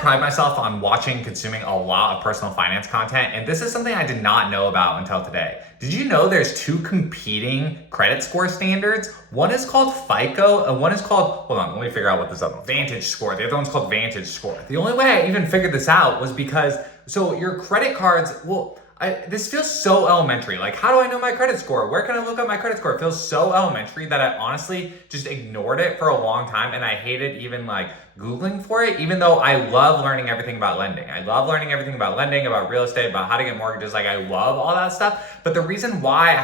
pride myself on watching, consuming a lot of personal finance content, and this is something I did not know about until today. Did you know there's two competing credit score standards? One is called FICO and one is called, hold on, let me figure out what this other one, Vantagescore. The other one's called Vantagescore. The only way I even figured this out was because, so your credit cards, this feels so elementary. Like, how do I know my credit score? Where can I look up my credit score? It feels so elementary that I honestly just ignored it for a long time, and I hated even like Googling for it, even though I love learning everything about lending. I love learning everything about lending, about real estate, about how to get mortgages. Like, I love all that stuff. But the reason why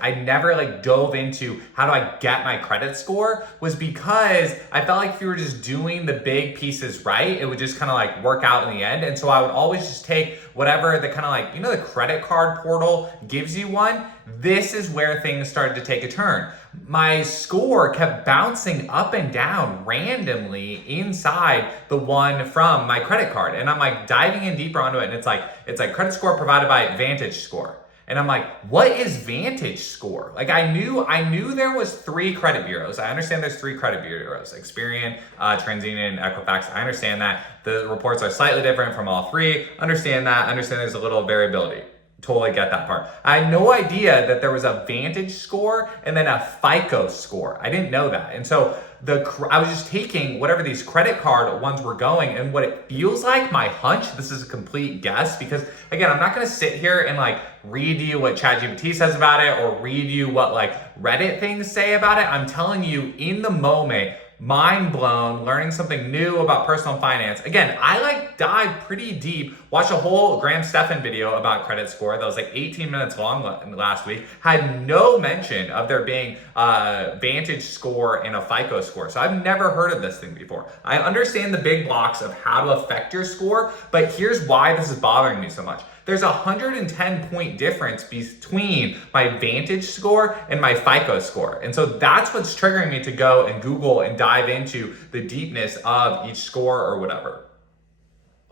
I never like dove into how do I get my credit score was because I felt like if you were just doing the big pieces right, it would just kind of like work out in the end. And so I would always just take whatever the kind of like, the credit card portal gives you one. This is where things started to take a turn. My score kept bouncing up and down randomly inside the one from my credit card. And I'm like diving in deeper onto it. And it's like credit score provided by Vantagescore. And I'm like, what is Vantagescore? Like I knew there was 3 credit bureaus. I understand there's 3 credit bureaus, Experian, TransUnion, Equifax. I understand that the reports are slightly different from all 3. Understand that. Understand there's a little variability. Totally get that part. I had no idea that there was a Vantagescore and then a FICO score. I didn't know that. And so I was just taking whatever these credit card ones were going, and what it feels like, my hunch, this is a complete guess, because again, I'm not gonna sit here and like read you what ChatGPT says about it or read you what like Reddit things say about it. I'm telling you in the moment, mind blown, learning something new about personal finance. Again, I like dive pretty deep, watched a whole Graham Stephan video about credit score that was like 18 minutes long last week, had no mention of there being a Vantagescore and a FICO score. So I've never heard of this thing before. I understand the big blocks of how to affect your score, but here's why this is bothering me so much. There's a 110-point difference between my Vantagescore and my FICO score. And so that's what's triggering me to go and Google and dive into the deepness of each score or whatever.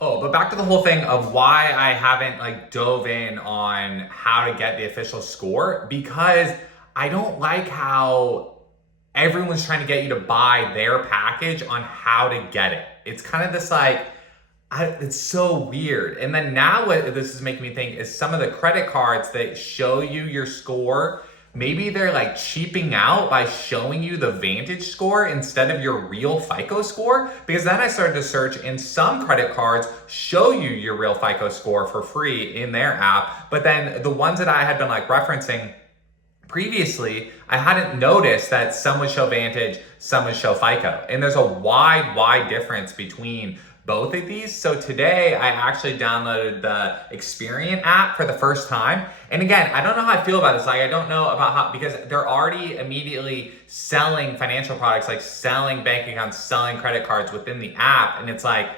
Oh, but back to the whole thing of why I haven't like dove in on how to get the official score, because I don't like how everyone's trying to get you to buy their package on how to get it. It's kind of this like, it's so weird. And then now what this is making me think is some of the credit cards that show you your score, maybe they're like cheaping out by showing you the Vantagescore instead of your real FICO score. Because then I started to search, and some credit cards show you your real FICO score for free in their app. But then the ones that I had been like referencing previously, I hadn't noticed that some would show Vantage, some would show FICO. And there's a wide difference between both of these. So today I actually downloaded the Experian app for the first time. And again, I don't know how I feel about this. Like, I don't know about how, because they're already immediately selling financial products, like selling bank accounts, selling credit cards within the app. And it's like,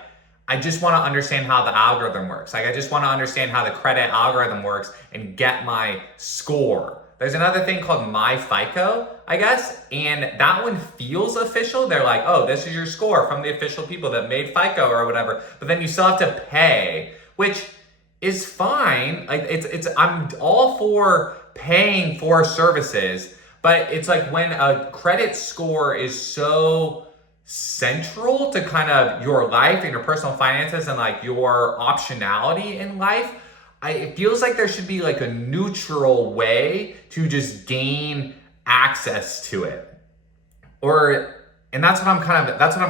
I just want to understand how the algorithm works. Like, I just want to understand how the credit algorithm works and get my score. There's another thing called My FICO, I guess, and that one feels official. They're like, oh, this is your score from the official people that made FICO or whatever, but then you still have to pay, which is fine. Like I'm all for paying for services, but it's like when a credit score is so central to kind of your life and your personal finances and like your optionality in life, it feels like there should be like a neutral way to just gain access to it. And that's what I'm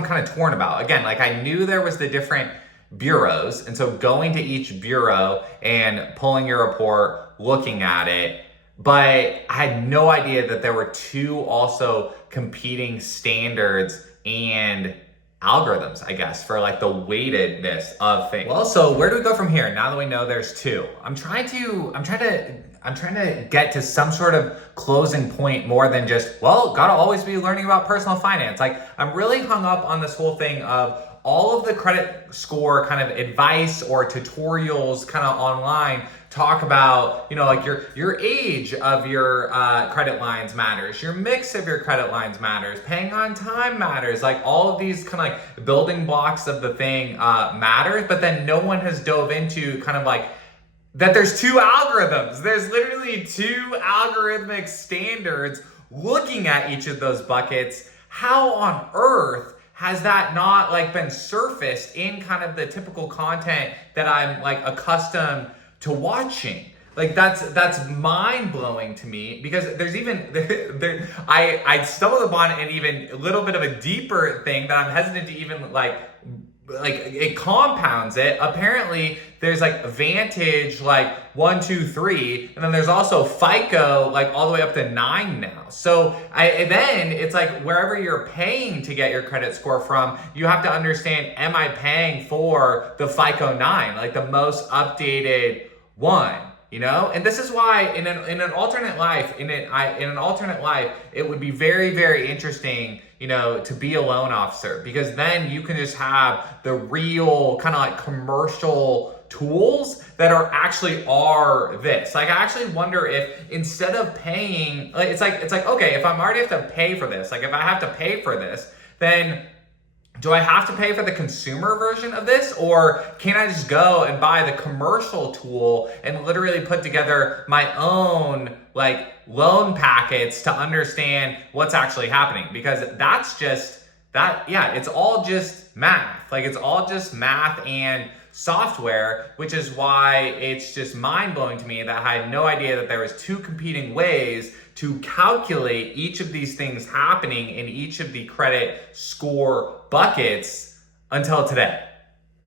kind of torn about. Again, like I knew there was the different bureaus, and so going to each bureau and pulling your report, looking at it, but I had no idea that there were 2 also competing standards and algorithms, I guess, for like the weightedness of things. Well, so where do we go from here now that we know there's 2? I'm trying to get to some sort of closing point more than just, well, gotta always be learning about personal finance. Like, I'm really hung up on this whole thing of all of the credit score kind of advice or tutorials kind of online talk about, like your age of your credit lines matters, your mix of your credit lines matters, paying on time matters, like all of these kind of like building blocks of the thing matters, but then no one has dove into kind of like that there's 2 algorithms. There's literally 2 algorithmic standards looking at each of those buckets. How on earth has that not like been surfaced in kind of the typical content that I'm like accustomed to watching? Like that's mind blowing to me, because there's even I stumbled upon an even a little bit of a deeper thing that I'm hesitant to even like it compounds it. Apparently there's like Vantage like 1, 2, 3, and then there's also FICO like all the way up to 9 now. So then it's like wherever you're paying to get your credit score from, you have to understand, am I paying for the FICO 9, like the most updated one? You know, and this is why in an alternate life, it would be very, very interesting, you know, to be a loan officer, because then you can just have the real kind of like commercial tools that are this. Like, I actually wonder if instead of paying, like, it's like, okay, if I'm already have to pay for this, like if I have to pay for this, then do I have to pay for the consumer version of this, or can I just go and buy the commercial tool and literally put together my own like loan packets to understand what's actually happening? Because that's just that, yeah, it's all just math. Like, it's all just math and software, which is why it's just mind-blowing to me that I had no idea that there was two competing ways to calculate each of these things happening in each of the credit score buckets until today.